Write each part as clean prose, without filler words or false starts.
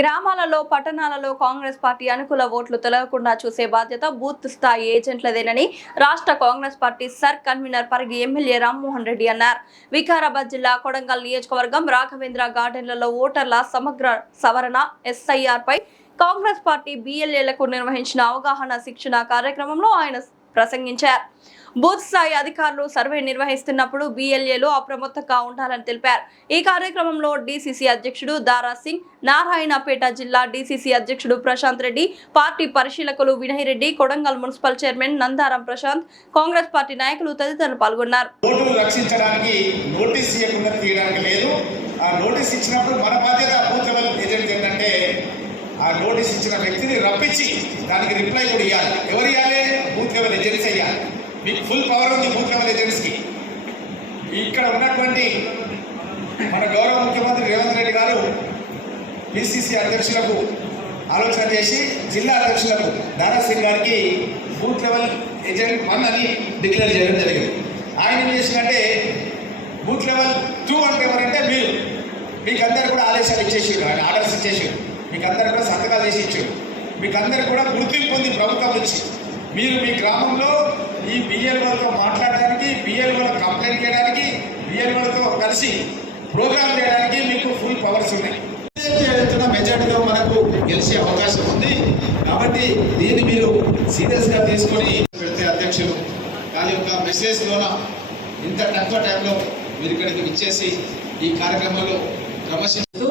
గ్రామాలలో పట్టణాలలో కాంగ్రెస్ పార్టీ అనుకూల ఓట్లు తొలగకుండా చూసే బాధ్యత బూత్ స్థాయి ఏజెంట్లదేనని రాష్ట్ర Congress party sir convener Parigi MLA Rammohan Reddy అన్నారు. వికారాబాద్ జిల్లా కొడంగల్ నియోజకవర్గం రాఘవేంద్ర గార్డెన్లలో ఓటర్ల సమగ్ర సవరణ ఎస్ఐఆర్ పై కాంగ్రెస్ పార్టీ బిఎల్ఏలకు నిర్వహించిన అవగాహన శిక్షణ కార్యక్రమంలో ఆయన ప్రసంగించారు. బూత్ స్థాయి అధికారులు సర్వే నిర్వహిస్తున్నప్పుడు బిఎల్ఏలు అప్రమత్తంగా ఉండాలని తెలిపారు. ఈ కార్యక్రమంలో డీసీసీ అధ్యక్షుడు దారా సింగ్, నారాయణపేట జిల్లా డీసీసీ అధ్యక్షుడు ప్రశాంత్ రెడ్డి, పార్టీ పరిశీలకులు Vinay Reddy, Kodangal municipal chairman Nandaram Prashanth, Congress party నాయకులు తదితరులు పాల్గొన్నారు. ఓటును రక్షించడానికి నోటీస్ ఇవ్వకుండా తీయడానికి లేదు. ఆ నోటీస్ ఇచ్చినప్పుడు మన బాధ్యత బూత్ లెవెల్ ఏజెంట్ ఏంటంటే ఆ నోటీస్ ఇచ్చిన వ్యక్తిని రప్పించి దానికి రిప్లై కూడా ఇవ్వాలి. ఎవరు ఇవ్వాలి? బూత్ లెవెల్ ఏజెంట్స్ ఇవ్వాలి. మీకు ఫుల్ పవర్ ఉంది బూత్ లెవెల్ ఏజెంట్స్కి. ఇక్కడ ఉన్నటువంటి మన గౌరవ ముఖ్యమంత్రి రేవంత్ రెడ్డి గారు పిసిసి అధ్యక్షులకు ఆలోచన చేసి జిల్లా అధ్యక్షులకు దారా సింగ్ గారికి బూత్ లెవెల్ ఏజెంట్ 1 అని డిక్లేర్ చేయడం జరిగింది. ఆయన ఏం చేసిందంటే బూత్ లెవెల్ 2 అంటే ఎవరంటే మీరు, మీకు అందరు కూడా ఆదేశాలు ఇచ్చేసారు, ఆయన ఆర్డర్స్ ఇచ్చేసారు, మీకు అందరు కూడా సంతకాలు చేసి ఇచ్చారు, మీకు అందరు కూడా గుర్తింపు ఉంది ప్రభుత్వం నుంచి. మీరు మీ గ్రామంలో ఈ బిఎల్ఓలతో మాట్లాడడానికి, బిఎల్ఓలకు కంప్లైంట్ చేయడానికి, బిఎల్ఓలతో కలిసి ప్రోగ్రామ్ చేయడానికి మీకు ఫుల్ పవర్స్ ఉన్నాయి. మెజార్టీలో మనకు గెలిచే అవకాశం ఉంది. కాబట్టి దీన్ని మీరు సీరియస్గా తీసుకొని పెడితే అధ్యక్షులు దాని యొక్క మెసేజ్లోన ఇంత తక్కువ టైంలో మీరు ఇక్కడికి విచ్చేసి ఈ కార్యక్రమంలో క్రమశిస్తూ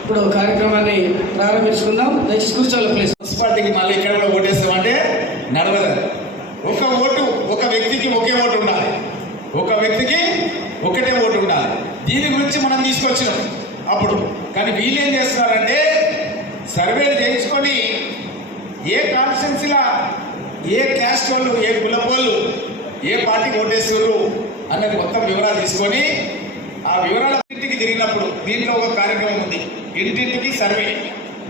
ఇప్పుడు కార్యక్రమాన్ని ప్రారంభించుకుందాం. దయచేసి కూర్చోవాలి ప్లీజ్. మున్సిపాలిటీకి మళ్ళీ ఇక్కడ కూడా ఓటేస్తామంటే నడవదు. ఒక ఓటు, ఒక వ్యక్తికి ఒకే ఓటు ఉండాలి, ఒక వ్యక్తికి ఒకటే ఓటు ఉండాలి. దీని గురించి మనం తీసుకొచ్చినాం అప్పుడు. కానీ వీళ్ళు ఏం చేస్తున్నారంటే సర్వేలు చేయించుకొని ఏ కాన్స్టిట్యున్సీలా ఏ క్యాస్ట్ వాళ్ళు, ఏ కులం వాళ్ళు ఏ పార్టీకి ఓటేస్తారు అన్నది మొత్తం వివరాలు తీసుకొని ఆ వివరాల ఇంటికి తిరిగినప్పుడు దీంట్లో ఒక కార్యక్రమం ఉంది, ఇంటింటికి సర్వే.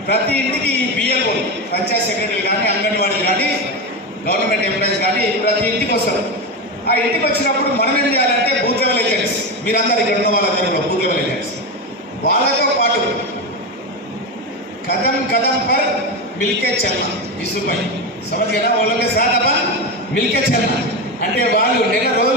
ప్రతి ఇంటికి ఈ బిఎల్ఓ, పంచాయత్ సెక్రటరీలు కానీ, అంగన్వాడీలు కానీ, గవర్నమెంట్ ఎంప్లాయీస్ కానీ ప్రతి ఇంటికి వస్తారు. ఆ ఇంటికి వచ్చినప్పుడు మనం ఏం చేయాలంటే బూత్ లెవెల్ ఏజెంట్స్, మీరందరూ ఇక్కడ ఉన్న వాళ్ళందరూ బూత్ లెవెల్ ఏజెంట్స్, వాళ్ళతో పాటు కదం కదం పర్ మిల్కే చల్నా ఇసుపై సమజ్ కదా వాళ్ళకి సాధ మిల్కే చల్నా అంటే వాళ్ళు నెల రోజులు